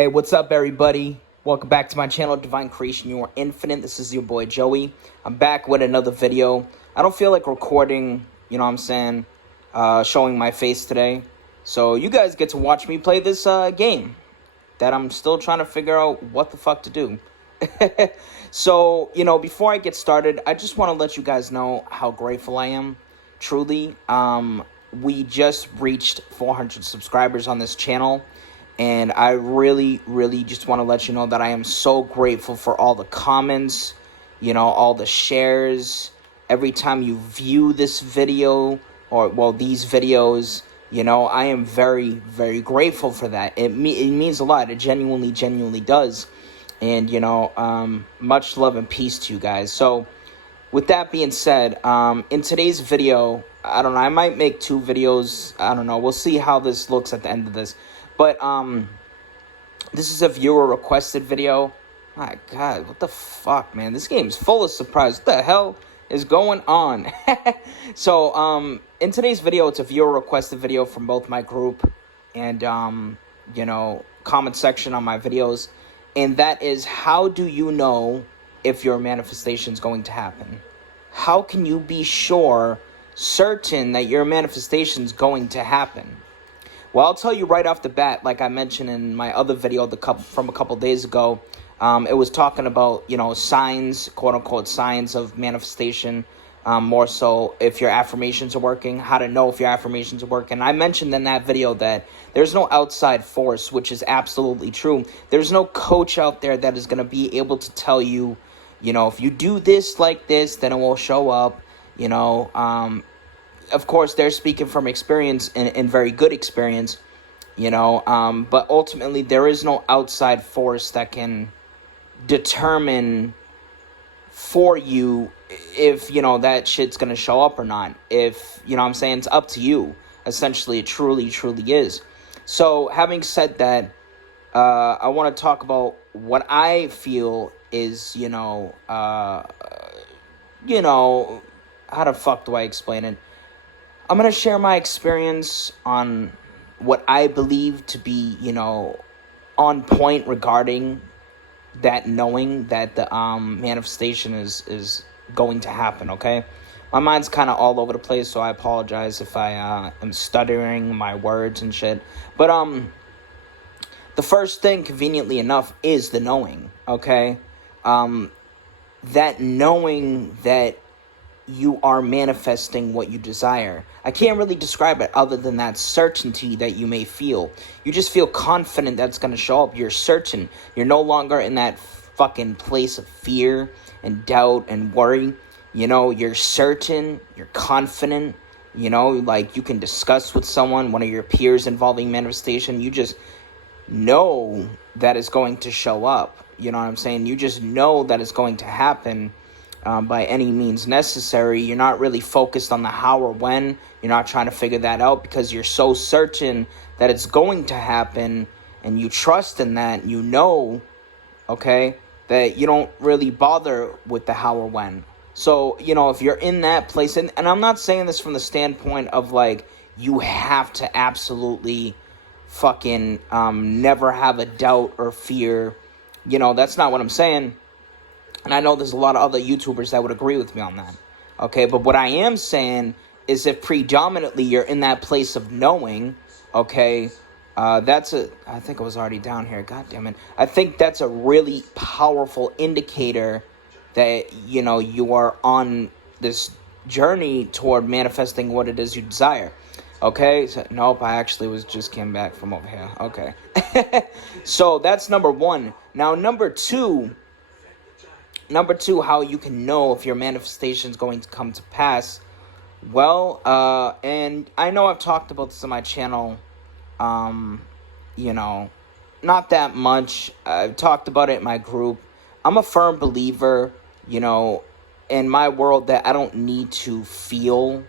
Hey, what's up, everybody? Welcome back to my channel, Divine Creation You Are Infinite. This is your boy Joey. I'm back with another video. I don't feel like recording, you know what I'm saying, showing my face today. So you guys get to watch me play this game that I'm still trying to figure out what the fuck to do. So, before I get started, I just want to let you guys know how grateful I am. Truly, we just reached 400 subscribers on this channel. And I really, really just want to let you know that I am so grateful for all the comments, all the shares. Every time you view this video, or, these videos, I am very, very grateful for that. It means a lot. It genuinely does. And, much love and peace to you guys. So, with that being said, in today's video, I don't know, I might make 2 videos. I don't know. We'll see how this looks at the end of this. But, this is a viewer-requested video. My God, what the fuck, man? This game is full of surprises. What the hell is going on? So, in today's video, it's a viewer-requested video from both my group and, comment section on my videos. And that is, how do you know if your manifestation is going to happen? How can you be certain that your manifestation is going to happen? Well, I'll tell you right off the bat, like I mentioned in my other video from a couple days ago, it was talking about, signs, quote-unquote signs of manifestation, more so if your affirmations are working, how to know if your affirmations are working. I mentioned in that video that there's no outside force, which is absolutely true. There's no coach out there that is going to be able to tell you, if you do this like this, then it will show up, Of course, they're speaking from experience and very good experience, but ultimately there is no outside force that can determine for you if, that shit's going to show up or not. If, I'm saying, it's up to you. Essentially, it truly is. So, having said that, I want to talk about what I feel is, how the fuck do I explain it? I'm going to share my experience on what I believe to be, on point regarding that, knowing that the manifestation is going to happen, okay? My mind's kind of all over the place, so I apologize if I am stuttering my words and shit. But the first thing, conveniently enough, is the knowing, okay? That knowing that you are manifesting what you desire. I can't really describe it other than that certainty that you may feel. You just feel confident that it's going to show up. You're certain. You're no longer in that fucking place of fear and doubt and worry. You're certain. You're confident. Like you can discuss with someone, one of your peers involving manifestation. You just know that it's going to show up. You know what I'm saying? You just know that it's going to happen. By any means necessary. You're not really focused on the how or when. You're not trying to figure that out because you're so certain that it's going to happen and you trust in that. Okay, that you don't really bother with the how or when. So, if you're in that place, and I'm not saying this from the standpoint of like you have to absolutely fucking never have a doubt or fear. That's not what I'm saying. And I know there's a lot of other YouTubers that would agree with me on that. Okay, but what I am saying is if predominantly you're in that place of knowing, okay, I think it was already down here, god damn it. I think that's a really powerful indicator that, you are on this journey toward manifesting what it is you desire. Okay, so, nope, I actually came back from over here. Okay. So that's number 1. Now, number two, how you can know if your manifestation is going to come to pass. Well, and I know I've talked about this on my channel, not that much. I've talked about it in my group. I'm a firm believer, in my world that I don't need to feel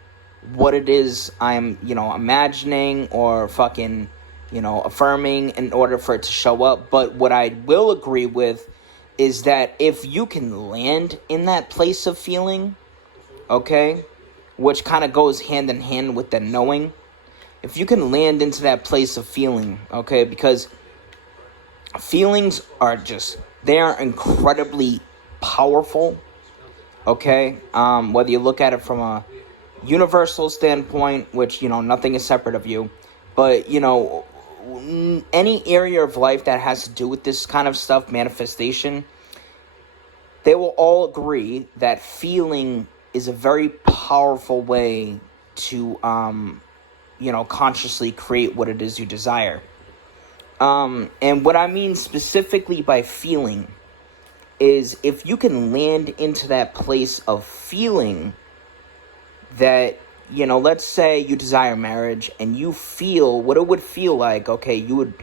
what it is I'm, imagining or fucking, affirming in order for it to show up. But what I will agree with is that if you can land in that place of feeling, okay, which kind of goes hand in hand with the knowing, if you can land into that place of feeling, okay, because feelings are they are incredibly powerful, okay? Whether you look at it from a universal standpoint, which, nothing is separate of you, but, any area of life that has to do with this kind of stuff, manifestation, they will all agree that feeling is a very powerful way to, consciously create what it is you desire. And what I mean specifically by feeling is if you can land into that place of feeling that, let's say you desire marriage and you feel what it would feel like, okay, you would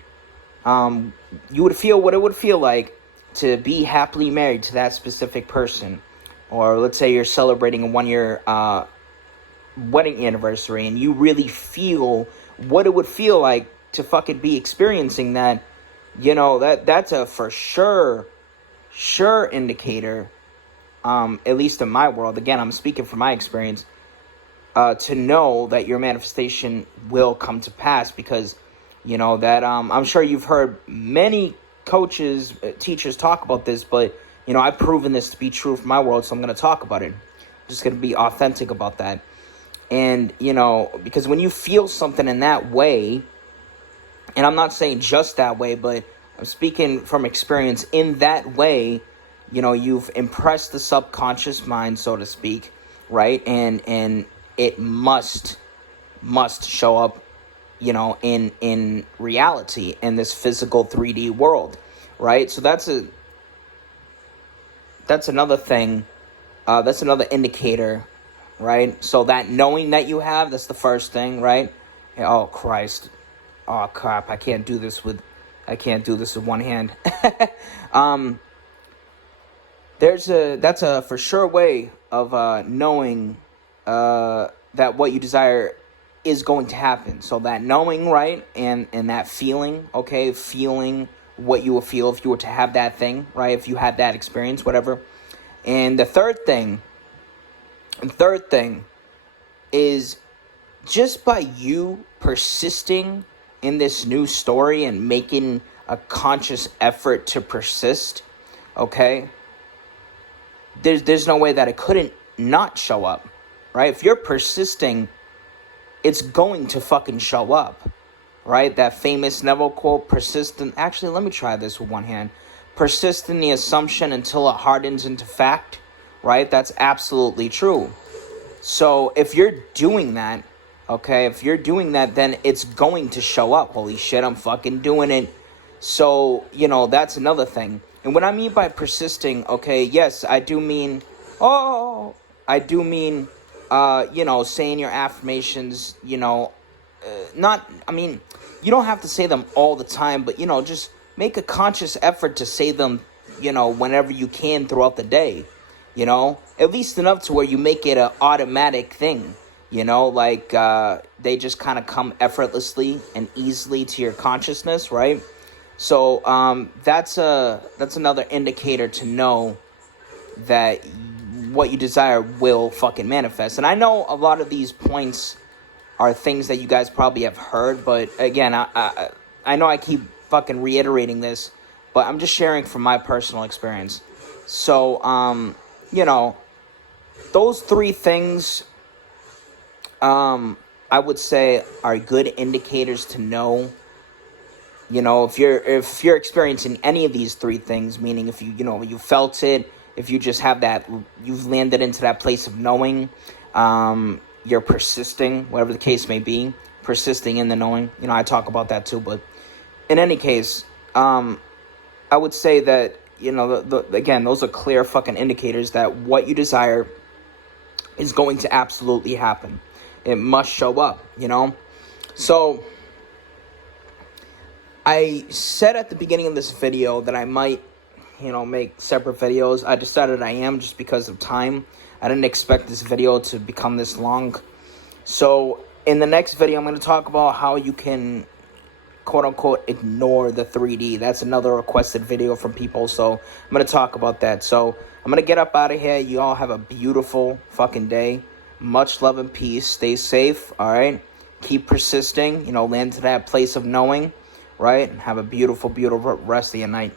feel what it would feel like to be happily married to that specific person. Or let's say you're celebrating a 1-year wedding anniversary and you really feel what it would feel like to fucking be experiencing that, that's a for sure indicator, at least in my world, again, I'm speaking from my experience, to know that your manifestation will come to pass, because, that, I'm sure you've heard many coaches, teachers talk about this, but, I've proven this to be true for my world, so I'm going to talk about it. I'm just going to be authentic about that. And, because when you feel something in that way, and I'm not saying just that way, but I'm speaking from experience, in that way, you've impressed the subconscious mind, so to speak, right? And it must show up, in reality, in this physical 3D world, right? So that's another thing, that's another indicator, right? So that knowing that you have, that's the first thing, right? Oh, Christ. Oh, crap, I can't do this with one hand. That's a for sure way of knowing that what you desire is going to happen. So that knowing, right, and that feeling, okay, feeling what you will feel if you were to have that thing, right, if you had that experience, whatever. And the third thing is just by you persisting in this new story and making a conscious effort to persist, okay, there's no way that it couldn't not show up, right? If you're persisting, it's going to fucking show up, right? That famous Neville quote, actually, let me try this with one hand. Persist in the assumption until it hardens into fact, right? That's absolutely true. So if you're doing that, okay, then it's going to show up. Holy shit, I'm fucking doing it. So, that's another thing. And what I mean by persisting, okay, yes, I do mean, saying your affirmations, you don't have to say them all the time, but, just make a conscious effort to say them, whenever you can throughout the day, at least enough to where you make it an automatic thing, they just kind of come effortlessly and easily to your consciousness, right? So that's another indicator to know that what you desire will fucking manifest. And I know a lot of these points are things that you guys probably have heard, but again, I know I keep fucking reiterating this, but I'm just sharing from my personal experience. So, those three things, I would say, are good indicators to know. If you're experiencing any of these three things, meaning if you felt it, if you just have that, you've landed into that place of knowing, you're persisting, whatever the case may be, persisting in the knowing. I talk about that too, but in any case, I would say that, again, those are clear fucking indicators that what you desire is going to absolutely happen. It must show up, So, I said at the beginning of this video that I might, make separate videos. I decided I am just because of time. I didn't expect this video to become this long. So, in the next video, I'm going to talk about how you can, quote-unquote, ignore the 3D. That's another requested video from people, so I'm going to talk about that. So, I'm going to get up out of here. You all have a beautiful fucking day. Much love and peace. Stay safe, all right? Keep persisting, land to that place of knowing. right? And have a beautiful, beautiful rest of your night.